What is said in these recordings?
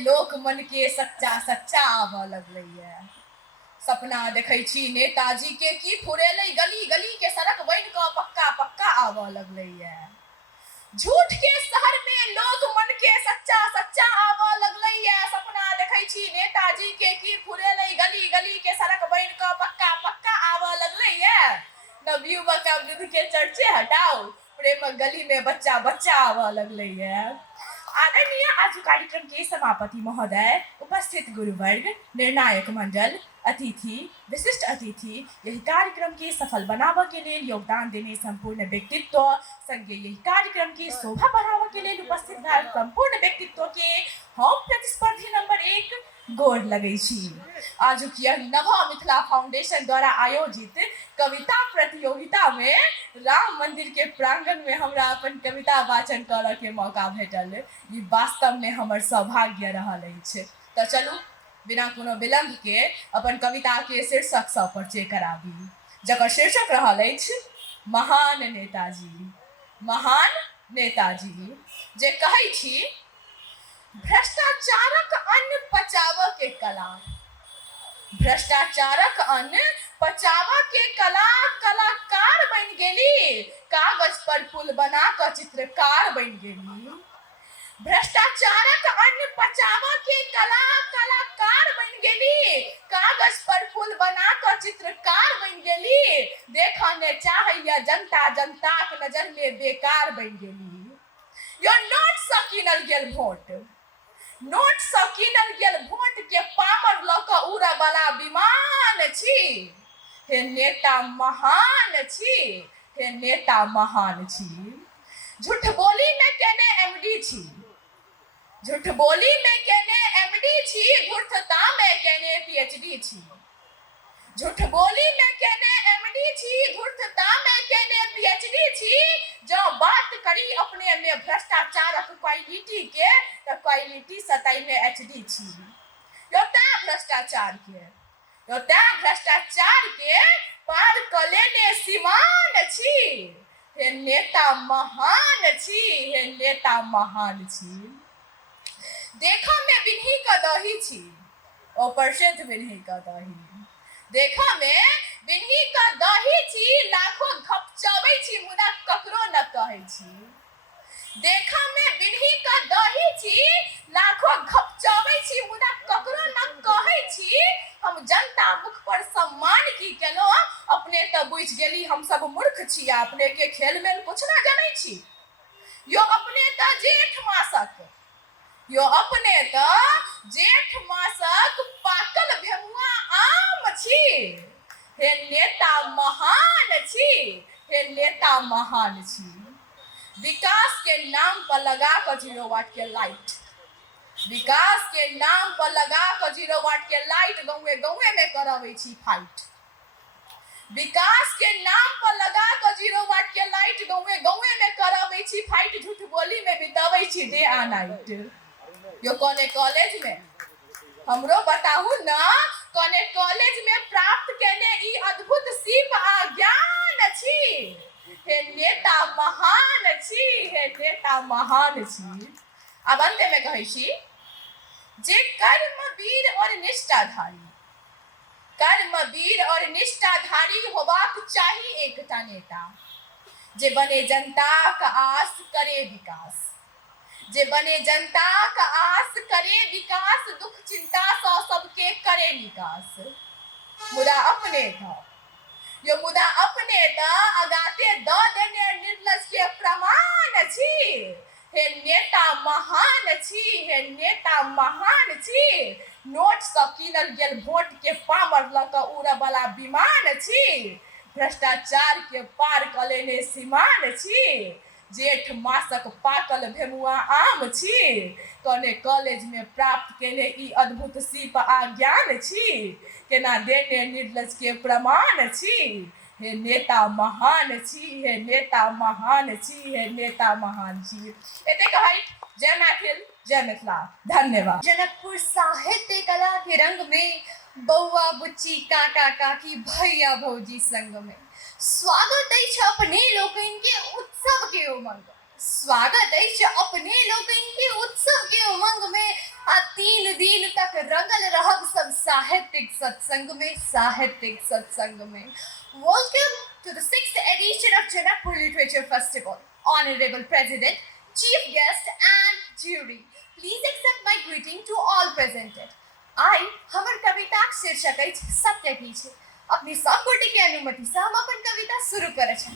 लोक मन के सच्चा सच्चा आबऽ लगलैए। सपना देखै छी नेताजी के की फुरेलै गली गली के सड़क बन कऽ पक्का पक्का आबऽ लगलैए। झूठ के शहर में लोक मन के सच्चा सच्चा आबऽ लगलैए। सपना देखै छी नेताजी के की फुरेलै गली गली के सड़क बन कऽ पक्का पक्का आबऽ लगलैए। नवयुवक आ वृद्ध के चर्चे हटाओ, प्रेमक गली में बच्चा बच्चा आबऽ लगलैए। आदरणीय आज कार्यक्रम के सभापति महोदय, उपस्थित गुरुवर्ग, निर्णायक मंडल, अतिथि, विशिष्ट अतिथि, यही कार्यक्रम के सफल बनाबऽ के लेल योगदान देने संपूर्ण व्यक्तित्व संगे यही कार्यक्रम की शोभा बढ़ाबऽ के लेल उपस्थित भेल संपूर्ण व्यक्तित्व के हम प्रतिस्पर्धी नंबर 1 गोर लगै छी। आजुक यह नव मिथिला फाउंडेशन द्वारा आयोजित कविता प्रतियोगिता में राम मंदिर के प्रांगण में हमरा अपन कविता वाचन करऽ के मौका भेटल। ई वास्तव में हमर सौभाग्य रहल अछि। तो चलू बिना कोनो विलंब के अपन कविता के शीर्षक सँ परिचय कराबी, जकर शीर्षक रहल अछि महान नेताजी। महान नेताजी जे कहै छी, भ्रष्टाचारक अन्न पचावऽ के कला, भ्रष्टाचारक अन्न पचावऽ के कला, कलाकार बन गेली, कागज पर पुल बना कऽ चित्रकार बन गेली। भ्रष्टाचारक अन्न पचावऽ के कला, कलाकार बन गेली, कागज पर पुल बना कऽ चित्रकार बन गेली। देखऽ ने चाहैया जनता, जनताक नजर में बेकार बन गेली। यो नोट सँ कीनल गेल भोट, नोट सँ कीनल गेल भोट के पामर लऽ कऽ उड़ऽ वाला विमान छी। हे नेता महान छी, हे नेता महान छी। झूठ बोली में केने एमडी छी, झूठ बोली में केने एमडी छी, धूर्तता में केने पीएचडी छी। झूठ बोली में केने एमडी छी, धूर्तता में केने पीएचडी छी। जो बात करी अपने में भ्रष्टाचारक क्वालिटी के, तो क्वालिटी सतै में एचडी छी। यो तें भ्रष्टाचार के, यो तें भ्रष्टाचार के पार कऽ लेने सीमान छी। हे नेता महान छी, हे नेता महान छी। देखऽ में बिन्ही कऽ दही छी, ओ प्रसिद्ध बिन्ही कऽ दही। देखऽ में बिन्ही कऽ दही छी, लाखों घपचबै छी मुदा ककरो न कहै छी। देखऽ में बिन्ही कऽ दही छी, लाखों घपचबै छी मुदा ककरो न कहै छी। हम जनता मुख पर सम्मान की केलहुँ, अपने तऽ बुझि गेली हम सब मूर्ख छी आ अपने के खेल मेल कुछ न जानै छी। यो अपने तऽ जेठ मासक, यो अपने तऽ जेठ मासक पाकल भेमुआ आम छी। हे नेता महान छी, हे नेता महान छी। विकास के नाम पर लगा कर 0 वाट के लाइट, विकास के नाम पर लगा कर 0 वाट के लाइट गौवे गौवे में कराबै छी फाइट। विकास के नाम पर लगा कर 0 वाट के लाइट गौवे गौवे में कराबै छी फाइट। झूठ बोली में बिताबै छी डे आ नाइट। यो कोने कॉलेज में हमरो बताहु न, कोने कॉलेज में प्राप्त केने ई अद्भुत सीप आ ज्ञान छी। हे नेता महान छी, हे नेता महान छी। अब अंत में कहै छी, जे कर्मवीर और निष्ठाधारी, कर्मवीर और निष्ठाधारी होबाक चाही एकटा नेता। जे बने जनताक आस करे विकास, जे बने जनताक आस करे विकास, दुख चिंता सँ सबके करे निकास। मुदा अपने तऽ, यो मुदा अपने तऽ अगाते दऽ देने निर्लज के प्रमाण छी। हे नेता महान छी, हे नेता महान छी। नोट सँ कीनल गेल वोट के पामर लऽ कऽ उड़ऽ वाला विमान छी। भ्रष्टाचार के पार कऽ लेने सीमान छी। जेठ मासक पाकल भेमुआ आम छी। कोने कॉलेज में प्राप्त केने ई अद्भुत सीप आ ज्ञान छी। केना देने निर्लज के प्रमाण छी। हे नेता महान छी, हे नेता महान छी, हे नेता महान छी। एते कहै जय मैथिल, जय मिथिला। धन्यवाद। जनकपुर साहित्य कला के रंग में बौआ बुच्ची काका काकी भैया भौजी संग में स्वागत अछि अपने लोकनि के उत्सव के उमंग। स्वागत है अपने लोग इनके उत्सव के उमंग में। 3 दिन तक रंगल रहब सब साहित्यिक सत्संग में। Welcome to the 6th edition of Janakpur Literature Festival. Honorable President, Chief Guest and Jury, please accept my greeting to all presented. आई हमर कविताक शीर्षक अछि सत्य की छै। अपनी सब गोटे के अनुमति से हम अपन कविता शुरू करे छी।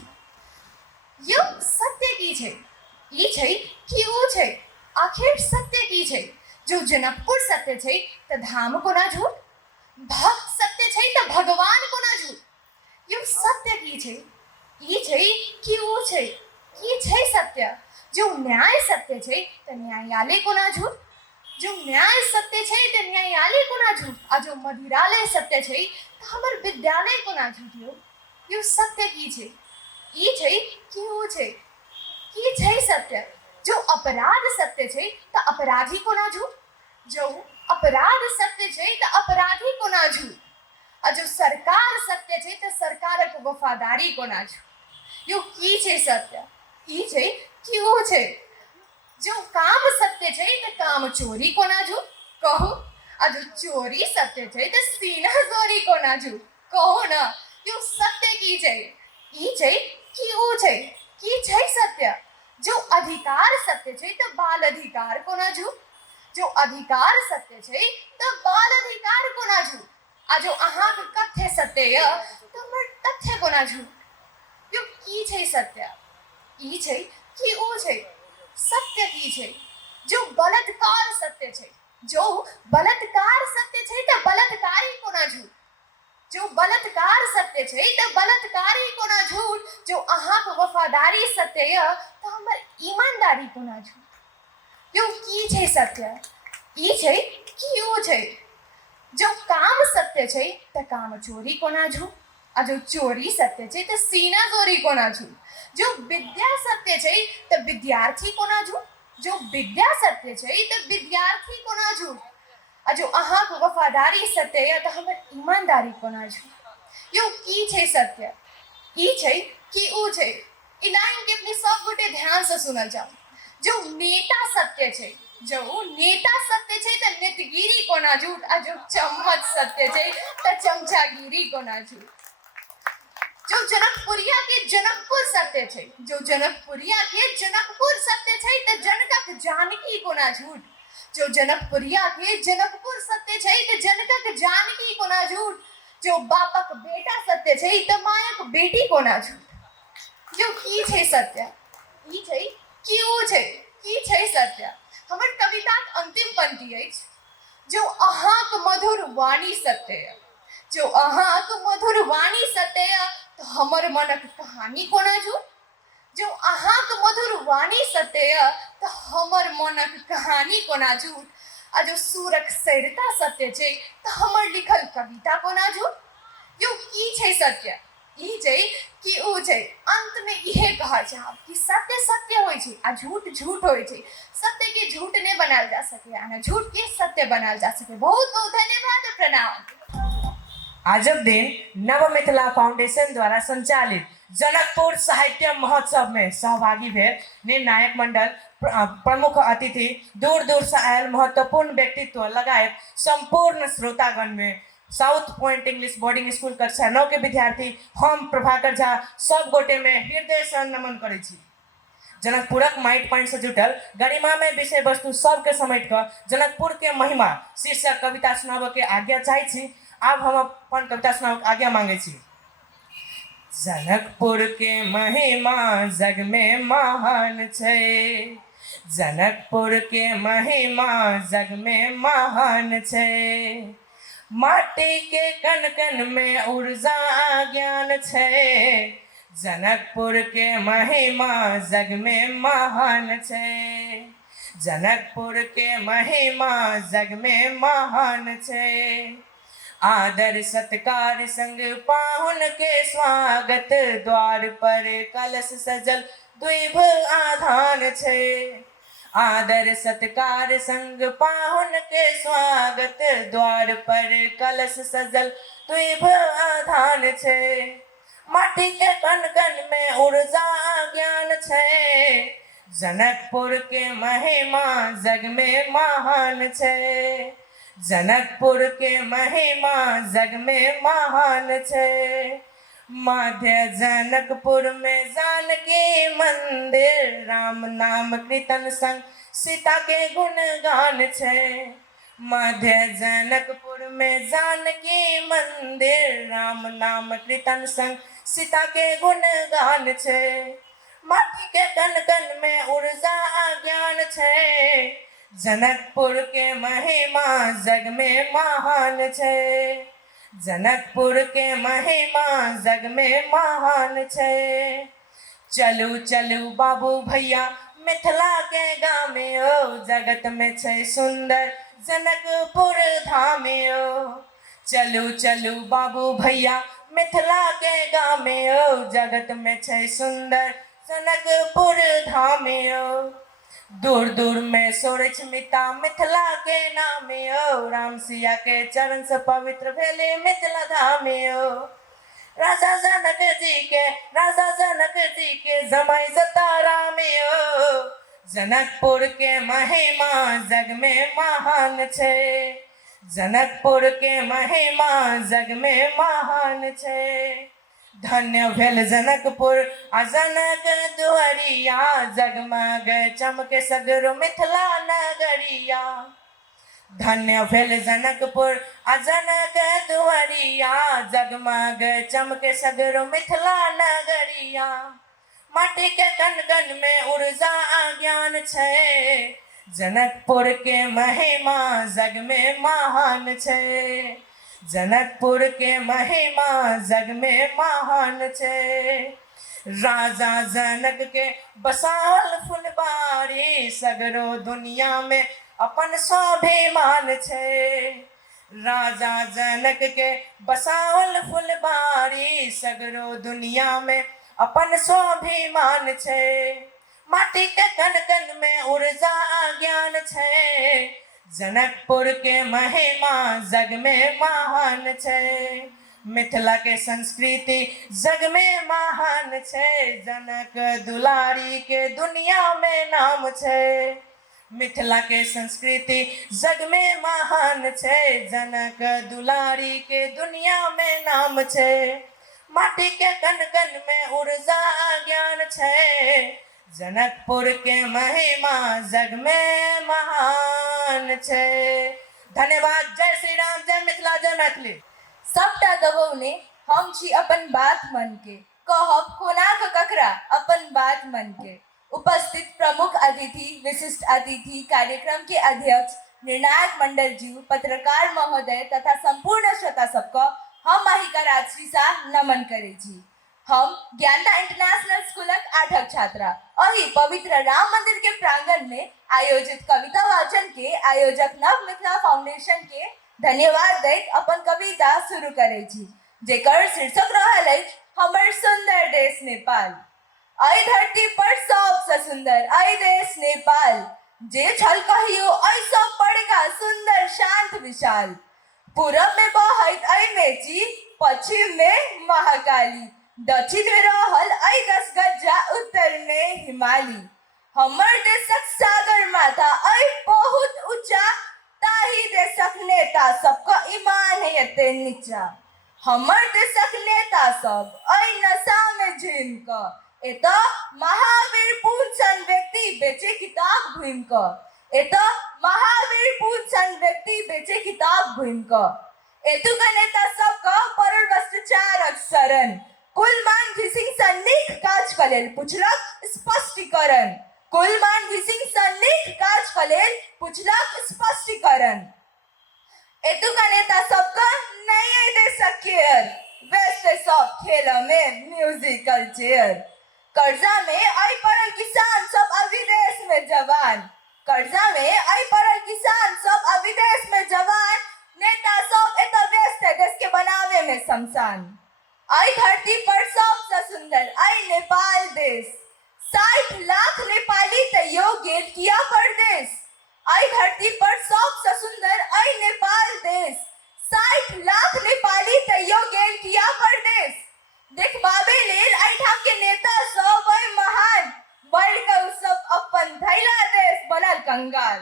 यो सत्य की छै, ई छै कि ओ छै, आखिर सत्य की छै। जो जनकपुर सत्य छै त धाम कोना झूठ, भक्त सत्य छै त भगवान कोना झूठ। यो सत्य की छै, ई छै कि ओ छै, की छै सत्य। जो न्याय सत्य छै त न्यायालय कोना झूठ, जो न्याय सत्य छै त न्यायालय कोना झूठ। आ जो मदिरालय सत्य छै त हमर विद्यालय कोना झूठ। यो सत्य की छै, ई छै कि ओ छै, की छै सत्य। जो अपराध सत्य छै त अपराधी कोना झूठ, जो अपराध सत्य छै त अपराधी कोना झूठ। आ जो सरकार सत्य छै त सरकारक वफादारी कोना झूठ। यो की छै सत्य, ई छै कि ओ छै। जो काम सत्य छै त काम चोरी कोना झूठ, कहू। आ जो चोरी सत्य छै त सीना चोरी कोना झूठ, कहू ना। यो सत्य की छै, ई छै कि ओ छै, की छै सत्य। जो अधिकार सत्य छै त बाल अधिकार कोना झूठ, जो अधिकार सत्य छै त बाल अधिकार कोना झूठ। आ जो अहाँक कथ्य सत्य य त हमर तथ्य कोना झूठ। यो की छै सत्य, ई छै कि ओ छै, सत्य की छै। जो बलात्कार सत्य छै, जो बलात्कार सत्य छै त बलात्कारी कोना झूठ, जो बलात्कार सत्य छै त बलात्कारी कोना झूठ। जो अहाँक वफादारी सत्य य त हमर ईमानदारी कोना झूठ। यो की छै सत्य, ई छै कि ओ छै। जो काम सत्य छै त काम चोरी कोना झूठ, आ जो चोरी सत्य छै त सीना चोरी कोना झूठ। जो विद्या सत्य छै त विद्यार्थी कोना झूठ, जो विद्या सत्य छै त विद्यार्थी कोना झूठ। आ जो अहाँक वफादारी सत्य य त हमर ईमानदारी कोना झूठ। यो की छै सत्य, ई छै कि ओ छै। ई लाइन के अपने सब गोटे ध्यान से सुनल जाओ। जो नेता सत्य छै, जो नेता सत्य छै त नेतगिरी कोना झूठ। आ जो चम्मच सत्य छै त चमचागिरी कोना झूठ। जो जनकपुरिया के जनकपुर सत्य छै, जो जनकपुरिया के जनकपुर सत्य छै त जनकक जानकी कोना झूठ। जो जनकपुरिया के जनकपुर सत्य छै त जनकक जानकी कोना झूठ। जो बापक बेटा सत्य छै त मायक बेटी कोना झूठ। यो की छै सत्य, ई छै कि ओ छै, की छै सत्य। हमर कविताक अंतिम पंक्ति अछि। जो अहाँक मधुर वाणी सत्य य, जो अहाँक मधुर वाणी सत्य य त हमर मनक कहानी कोना झूठ। जो अहाँक मधुर वाणी सत्य य त हमर मनक कहानी कोना झूठ। आ जो सूरक सरिता सत्य छै त हमर लिखल कविता कोना झूठ। यो की छै सत्य, ई छै कि ओ छै। अंत में इहे कह चाहब कि सत्य सत्य होय छै आ झूठ झूठ होय छै। सत्य के झूठ नहीं बनाल जा सके आ झूठ के सत्य बनाल जा सके। बहुत बहुत धन्यवाद, प्रणाम। आजक दिन नव मिथिला फाउंडेशन द्वारा संचालित जनकपुर साहित्य महोत्सव में सहभागी भेल निर्णायक मंडल, प्रमुख अतिथि, दूर दूर से आयल महत्वपूर्ण व्यक्तित्व लगायत संपूर्ण श्रोतागण में south point English boarding school कक्षा 9 के विद्यार्थी हम प्रभाकर झा सब गोटे में हृदय से नमन करे छी। जनकपुरक माइट पॉइंट से जुटल गरिमा में विषय वस्तु सबके समेट कर जनकपुर के महिमा शीर्षक कविता सुनाबे के आज्ञा चाहे छी। अब हम अपन कविता सुनाबे के आज्ञा मांगे छी। जनकपुर के महिमा जग में महान छै, जनकपुर के महिमा जग में महान छै। माटी के कण कण में ऊर्जा ज्ञान छै, जनकपुर के महिमा जग में महान छै। जनकपुर के महिमा जग में महान छै। आदर सत्कार संग पाहुन के स्वागत, द्वार पर कलश सजल द्विभ आधान छै। आदर सत्कार संग पाहुन के स्वागत, द्वार पर कलश सजल द्विभ आधान छै। माटी के कण कण में ऊर्जा ज्ञान छै, जनकपुर के महिमा जग में महान छे, जनकपुर के महिमा जग में महान छे। मध्य जनकपुर में जानकी मंदिर, राम नाम कीर्तन संग सीता के गुणगान छे। मध्य जनकपुर में जानकी मंदिर, राम नाम कीर्तन संग सीता के गुणगान छे। माटी के कण कण में ऊर्जा ज्ञान छे, जनकपुर के महिमा जग में महान छे, जनकपुर के महिमा जग में महान छे। चलू चलू बाबू भैया मिथिला के गामे ओ, जगत में छे सुंदर जनकपुर धामे ओ। चलू चलू बाबू भैया मिथिला के गामे ओ, जगत में छे सुंदर जनकपुर धामे ओ। दूर दूर में सूरज मिता मिथिला के नामे ओ, राम सिया के चरण से पवित्र भेले मिथिला धामे ओ। राजा जनक जी के जमाई जतारा में ओ, जनकपुर के महिमा जग में महान छे, जनकपुर के महिमा जग में महान छे। धन्य भेल जनकपुर आ जनक दुआरिया, जगमग चमके सगरो मिथिला नगरिया। धन्य भेल जनकपुर आ जनक दुआरिया, जगमग चमके सगरो मिथिला नगरिया। माटी के कण कण में ऊर्जा ज्ञान छे, जनकपुर के महिमा जग में महान छे, जनकपुर के महिमा जग में महान छे। राजा जनक के बसाल फुलबारी, सगरो दुनिया में अपन स्वाभिमान छे। राजा जनक के बसाल फुलबारी, सगरो दुनिया में अपन स्वाभिमान छे। माटी के कण कण में ऊर्जा ज्ञान छे, जनकपुर के महिमा जग में महान छे। मिथिला के संस्कृति जग में महान छे, जनक दुलारी के दुनिया में नाम छे। मिथिला के संस्कृति जग में महान छे, जनक दुलारी के दुनिया में नाम छे। माटी के कण कण में ऊर्जा ज्ञान छे, जनकपुर के महिमा जग में महान छे। धन्यवाद। जय श्री राम, जय मिथिला, जय मैथिली। सबटा गवौने हम छी अपन बात मन के, कहब कोना क ककरा अपन बात मन के। उपस्थित प्रमुख अतिथि, विशिष्ट अतिथि, कार्यक्रम के अध्यक्ष, निर्णायक मंडल जी, पत्रकार महोदय तथा संपूर्ण श्रोता सबको हम महिका राजश्री सा नमन करे छी। हम ज्ञानदा इंटरनेशनल स्कूलक 8क छात्रा अही पवित्र राम मंदिर के प्रांगण में आयोजित कविता वाचन के आयोजक नव मिथिला फाउंडेशन के धन्यवाद दैत अपन कविता शुरू करे छी, जेकर शीर्षक रहल अछि हमर सुंदर देश नेपाल। अय धरती पर सबसे सुंदर अय देश नेपाल, जे छल कहियो अय सब बड़का सुंदर शांत विशाल। पूरब में बहैत अय मेची, पश्चिम में महाकाली, दक्षिण में रहल अय 10 गज्जा, उत्तर में हिमाली। हमर देशक सागर माथा अय बहुत ऊंचा, ताही देशक नेता सबका ईमान है एते नीचा। हमर देशक नेता सब अय नशा में झूम क, एत महावीर पुन सन व्यक्ति बेचे किताब घूम क, एत महावीर पुन सन व्यक्ति बेचे किताब घूम क। एतुका नेता सबका पड़ल भ्रष्टाचारक शरण, कुलमान घिसिंग सन नीक काज क लेल पुछलक स्पष्टीकरण, कुलमान घिसिंग सन नीक काज क लेल पुछलक स्पष्टीकरण। एतुका नेता सबका नहीं दे सकेयर, वैसे सब खेल में म्यूजिकल चेयर। कर्जा में आई पड़ल किसान सब अविदेश में जवान, कर्जा में आई पड़ल किसान सब अविदेश में जवान। नेता सब एत व्यस्त है देश के बनावे में शमशान। आई धरती पर सबसे सुंदर आई नेपाल देश, 60 लाख नेपाली तैयो गेल किया परदेश। आई धरती पर सबसे सुंदर आई नेपाल देश, 60 लाख नेपाली तैयो गेल किया परदेश। देखबाबे लेल एहिठाम के नेता सब अय महान, बढ़ के सब कंगाल।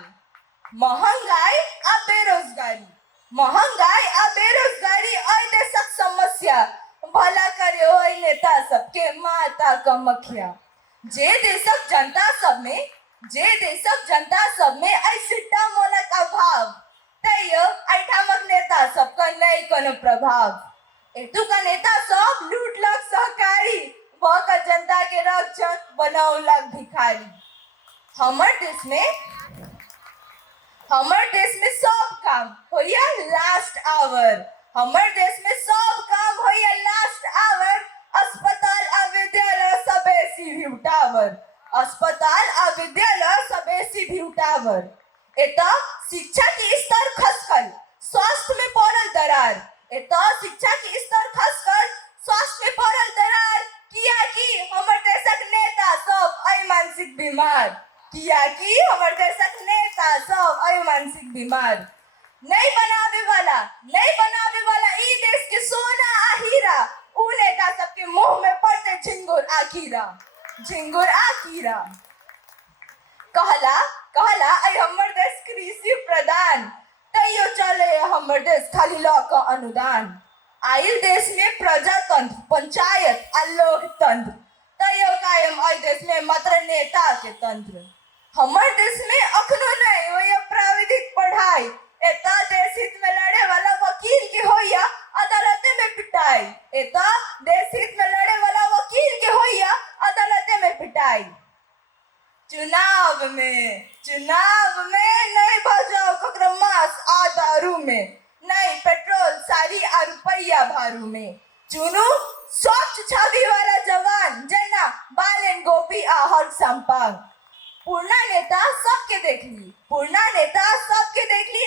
महंगाई आ बेरोजगारी, महंगाई आ बेरोजगारी अय देशक समस्या, भला करे ओय नेता सबके माता कमख्या। जे देशक जनता सब में अय सिट्टा मोलक अभाव, तैयो एहिठामक नेता सबके नहीं कोनो प्रभाव। एतुका नेता सब लूटलक सहकारी, भऽ कऽ जनता के रक्षक बनौलक भिखारी। हमर देश में सब काम होइया लास्ट आवर, हमर देश में सब काम होइया लास्ट आवर। अस्पताल आ विद्यालय सबे सीढ़ी टावर, अस्पताल आ विद्यालय सबे सीढ़ी टावर। एतऽ शिक्षा के स्तर खसकल, स्वास्थ्य में पड़ल दरार। एतऽ शिक्षा के स्तर खसकल, स्वास्थ्य में पड़ल दरार। कियाकि हमर देशक नेता सब अय मानसिक बीमार, कियाकि हमर देशक नेता सब अय मानसिक बीमार। नहीं बनावे वाला ई देश के सोना आ हीरा, उ नेता सबके मुंह में पड़ते झिंगुर आ कीड़ा। कहला अय हमर देश कृषि प्रधान, तैयो चले हमर देश खाली लऽ कऽ अनुदान। आइल देश में प्रजातंत्र, पंचायत आ लोकतंत्र, तैयो कायम अय देश में मात्र नेता के तंत्र। हमर देश में अखनो नहीं होइया प्राविधिक पढ़ाई, एतऽ देश हित में लड़े वाला वकील के होइया अदालते में पिटाई। एतऽ देश हित में लड़े वाला वकील के होइया अदालते में पिटाई। चुनाव में नहीं भजाओ ककरो मांस आ दारू में, नहीं पेट्रोल साड़ी आ रुपया भारू में। चुनू स्वच्छ छवि वाला जवान, जेना बालेन गोपी आ हर्ष संपांग। पूर्णा नेता सबके देखली,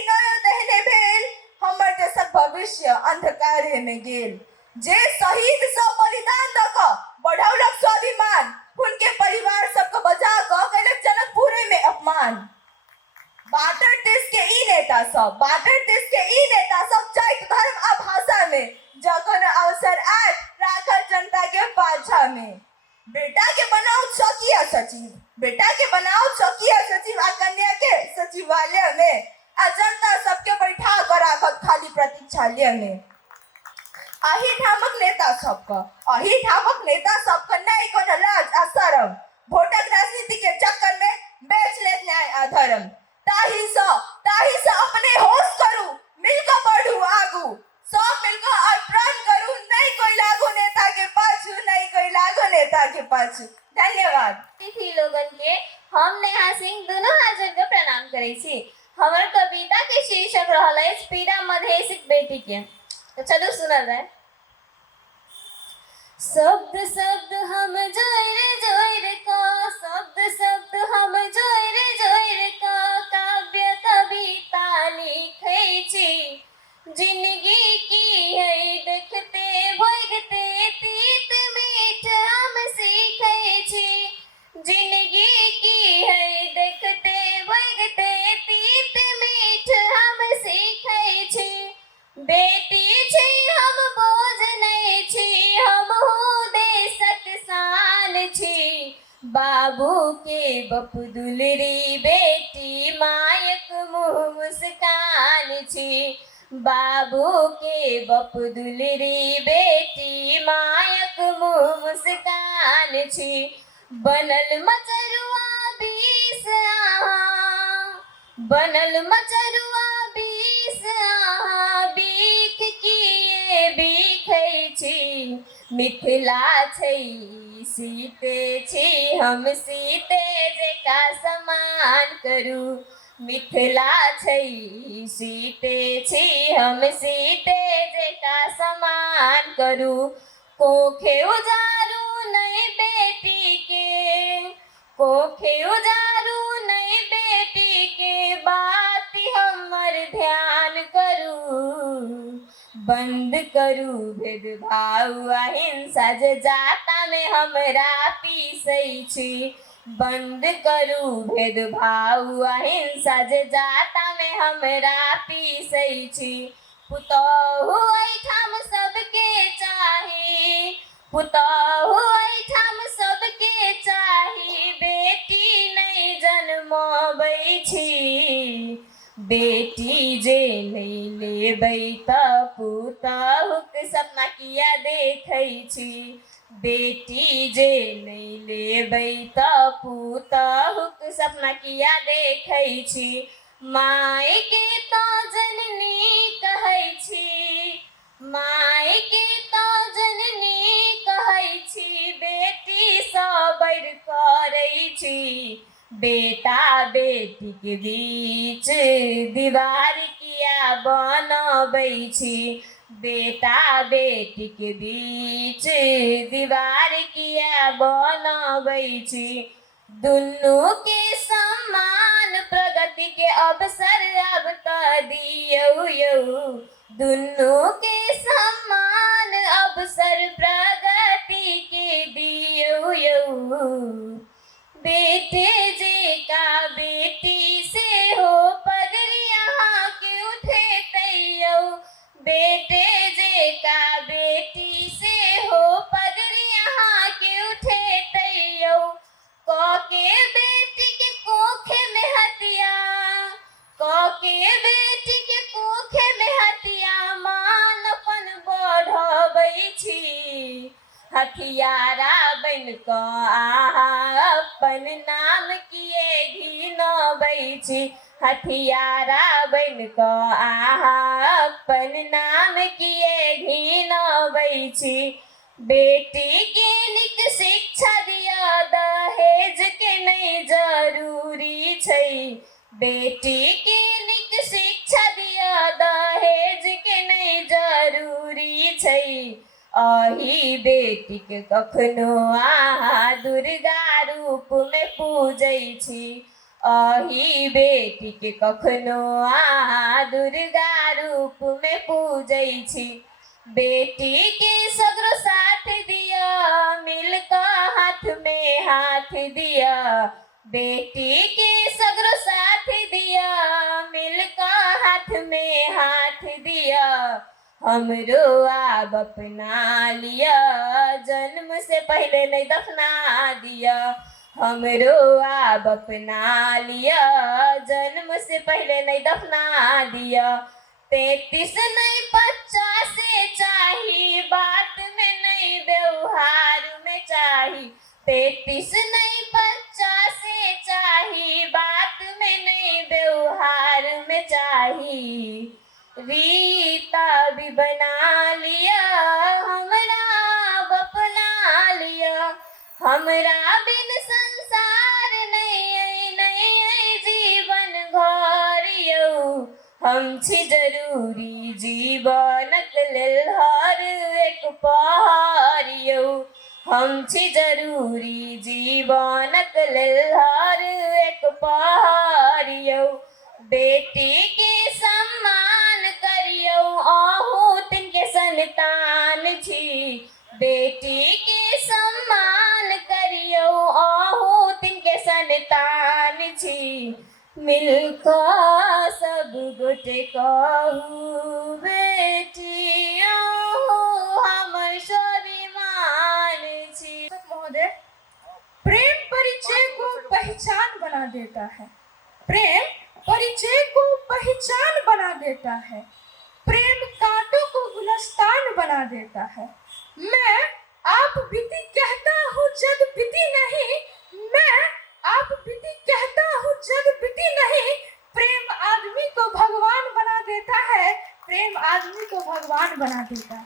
नयो दहने भेल, हमर देशक भविष्य अंधकारे में गेल। जे शहीद सब बलिदान दऽ कऽ बढ़ौलक स्वाभिमान, उनके परिवार सबके बजा कऽ कैलक जनकपुरे में अपमान। बाँटल देश के ई नेता सब जाति धर्म आ भाषा में, जखन अवसर आयत राखल जनता के पाछा में। बेटा के बनाओ चौकिया सचिव आ कन्या के सचिवालय में, आ जनता सबके बैठा कर राखत खाली प्रतीक्षालय में। अही ठामक नेता सबके नहीं कोनो लाज आ शरम, वोटक राजनीति के चक्कर में बेच लेत न्याय आ धर्म। ताही से अपने होश करू, मिलकर बढ़ू आगू, सब मिलकर और प्रण करू, नहीं कोई लागू नेता के पाछू। धन्यवाद। अतिथि लोगन के हम नेहा सिंह दुनू हाथ जोड़ के प्रणाम करै छी। हमर कविता के शीर्षक रहल अछि पीड़ा मधेसिक बेटी के। तो चलू सुनल जाए। शब्द हम जोड़ का, शब्द हम जोड़ का, काव्य कविता लिखै छी। जिंदगी की है देखते भोगते तीत मीठ हम सीखै छी। जिंदगी की है देखते भोगते तीत मीठ हम सीखै छी। बेटी छी हम बोझ नहीं छी, हम हो देशक शान छी। बाबू के बपुदुलरी बेटी मायक मुँह मुस्कान छी। बाबू के बपुदुलरी बेटी मायक मुँह मुस्कान छी। बनल मचरुआ बीस आहा, बीख किए बीखै छी। मिथिला छै सीते छी हम, सीते जेका सम्मान करू। मिथिला छै सीते छी हम, सीते जेका सम्मान करू। कोखे उजारू नहीं बेटी के, कोखे उजारू नहीं बेटी के, बात हमर ध्यान करू। बंद करू भेदभाव आ हिंसा जे जाता में हमरा पीसै छी। बंद करू भेदभाव आ हिंसा जे जाता में हमरा पीसै छी। पुतहु एहिठाम सबके चाही, पुतहु एहिठाम सबके चाही। बेटी नहीं जन्मबै छी। बेटी जे नहीं लेबै तऽ पुतहुक सपना किया देखै छी। बेटी जे नहीं लेबै तऽ पुतहुक सपना किया देखै छी। माय के तऽ जननी कहै छी, माय के तऽ जननी कहै छी, बेटी सँ बैर करै छी। बेटा बेटी के बीच दीवार किया बनबै छी। बेटा बेटी के बीच दीवार किया बनबै छी। दुनू के समान प्रगति के अवसर अब तऽ दियौ यौ। दुनू के समान अवसर प्रगति के दियौ यौ। बेटे जेका बेटी से हो पगड़ी यहाँ के उठेतै यौ। बेटे जेका बेटी से हो पगड़ी यहाँ के उठेतै यौ। के बेटी के कोखे में हतिया, के बेटी के कोखे में हतिया मान अपन बढ़बै छी। हथियारा बन कऽ अहाँ अपन नाम किए घिनबै छी। हथियारा बन कऽ अहाँ अपन नाम किए घिनबै छी। बेटी के नीक शिक्षा दिया, दहेज के नहीं जरूरी छै। बेटी के नीक शिक्षा दिया, दहेज के नहीं जरूरी छै। अही बेटी के कखनो अहाँ दुर्गा रूप में पूजै छी। अही बेटी के कखनो अहाँ दुर्गा रूप में पूजै छी। बेटी के सगरो साथ दिया, मिलकर हाथ में हाथ दिया। बेटी के सगरो साथ दिया, मिलकर हाथ में हाथ दिया। हमरो आब अपना लिया, जन्म से पहले नहीं दफना दिया। हमरो आब अपना लिया, जन्म से पहले नहीं दफना दिया। 33 नहीं 50 चाही, बात में नहीं व्यवहार में चाही। 33 नहीं 50 चाही, बात में नहीं व्यवहार में चाही। रीता भी बना लिया, हमरा अपना लिया। हमरा बिन संसार नहीं जीवन घर यौ। हम छी जरूरी जीवनक लेल हर एक पहर यौ। हम छी जरूरी जीवनक लेल हर एक पहर यौ। बेटी के सम्मान करियौ, अहूँ तिनके संतान छी। बेटी के सम्मान करियौ, अहूँ तिनके संतान छी। मिलकऽ सब गोटे कहू, बेटी अहूँ हमर स्वाभिमान छी। महोदय, प्रेम परिचय को पहचान बना देता है। प्रेम परिचय को पहचान बना देता है। प्रेम कांटों को गुलस्तान बना देता है। मैं आप बीती कहता हूँ जग बीती नहीं, मैं आप बीती कहता हूँ जग बीती नहीं। प्रेम आदमी को भगवान बना देता है। प्रेम आदमी को भगवान बना देता है।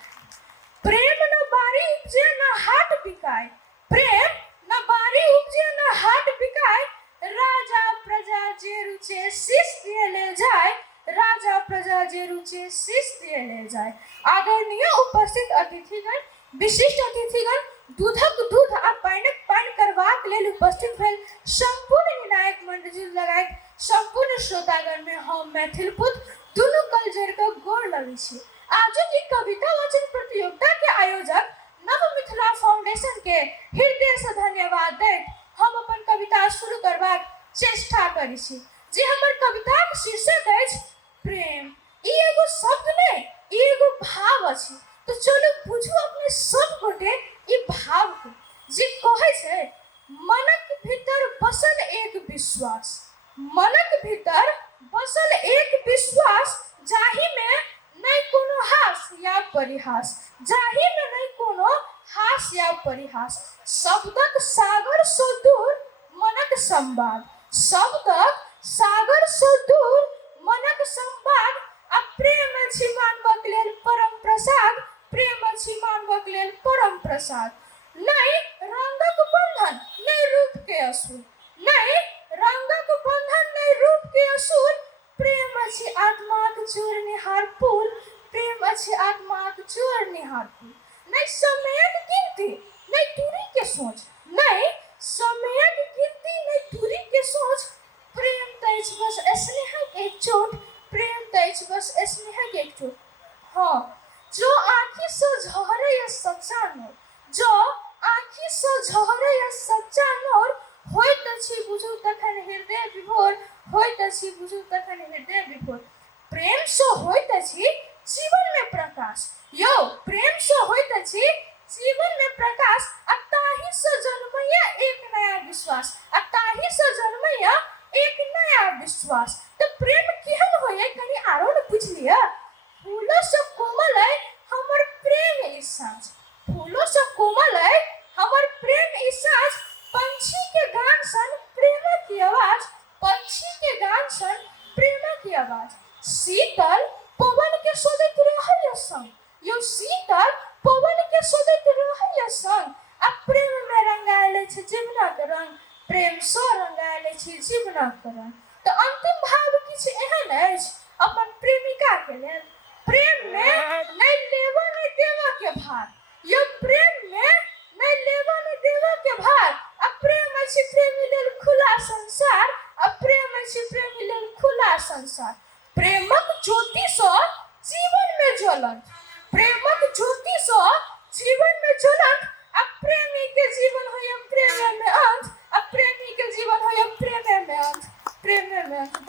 प्रेम न बारी उपजे न हाट बिकाए। प्रेम न बारी उपजे न हाट बिकाए। राजा प्रजा जे रुचे शीश दिए ले जाए। राजा प्रजा जे रुचे शीश दिए ले जाए। आदरणीय उपस्थित अतिथिगण, विशिष्ट अतिथिगण, दूधक दूध आ पानिक पानि करबाक लेल उपस्थित भेल संपूर्ण निर्णायक मंडली लगायत संपूर्ण श्रोतागण में हम मैथिल पुत्र दुनू कल जोड़ कऽ गोर लगै छी। आजुक ई कविता वाचन प्रतियोगिता के आयोजक नव मिथिला फाउंडेशन के हृदय से धन्यवाद दैत हम अपन कविता शुरू करबाक चेष्टा करै छी, जे हमर कविताक शीर्षक अछि प्रेम। ई एगो शब्द नहि, ई एगो भाव अछि। तो चलू बुझू अपने सब गोटे ई भाव के, जे कहै छै मनक भीतर बसल एक विश्वास। मनक भीतर बसल एक विश्वास जाहि में नहीं कोनो हास या परिहास, जाहि में नहीं कोनो हास या परिहास। शब्दक सागर सो दूर मनक संवाद, शब्दक सागर सो दूर मनक संवाद। आ प्रेम अछि मानवक लेल परम प्रसाद, प्रेम अछि मानवक लेल परम प्रसाद। नहीं रंगक बंधन नहीं रूप के असुर, नहीं रंगक बंधन नहीं रूप के असुर। प्रेम अछि आत्माक जोर निहार पुल, प्रेम अछि आत्माक जोर निहार पुल। नहीं समयक गिनती नहीं दूरी के सोच, नहीं समयक गिनती नहीं दूरी के सोच। प्रेम तैच बस स्नेहक एक चोट, प्रेम तैच बस स्नेहक एक चोट। हाँ, जो आँखि से झहरे या सच्चा नोर, जो आँखि से झहरे या सच्चा नोर। होइत अछि बुझू तखन हृदय विभोर, होइत अछि बुझू तखन हृदय विभोर। प्रेम से होइत अछि जीवन में प्रकाश, यो प्रेम से होइत अछि जीवन में प्रकाश। आ ताहि से जन्मैया एक नया विश्वास, आ ताहि से जन्मैया एक नया विश्वास। तो प्रेम केहन होइए कनी आरो न पूछ लिया। फूलों से कोमल है हमर प्रेम ई साँझ, फूलों से कोमल है हमर प्रेम ई साँझ। पंछी के गान सन प्रेम की आवाज, पंछी के गान सन प्रेम की आवाज। शीतल पवन के सोदैत रहैया संग, यो शीतल पवन के सोदैत रहैया संग। आ प्रेम में रंगायल छै जीवनक रंग, प्रेम से रंगायल छै जीवनक रंग। तो अंतिम भाव किछ एहन अछि अपन प्रेमिका के लेल। प्रेम में नहीं लेवा नहीं देवा के भार, यो प्रेम में नहीं लेवा नहीं देवा के भार। आ प्रेम अछि प्रेमी लेल खुला संसार, आ प्रेम अछि प्रेमी लेल खुला संसार। प्रेमक ज्योति से जीवन में ज्वलंत, प्रेमक ज्योति से जीवन में ज्वलंत। आ प्रेमी के जीवन होय प्रेम में अंत, आ प्रेमी के जीवन होय प्रेम में अंत, प्रेम में अंत।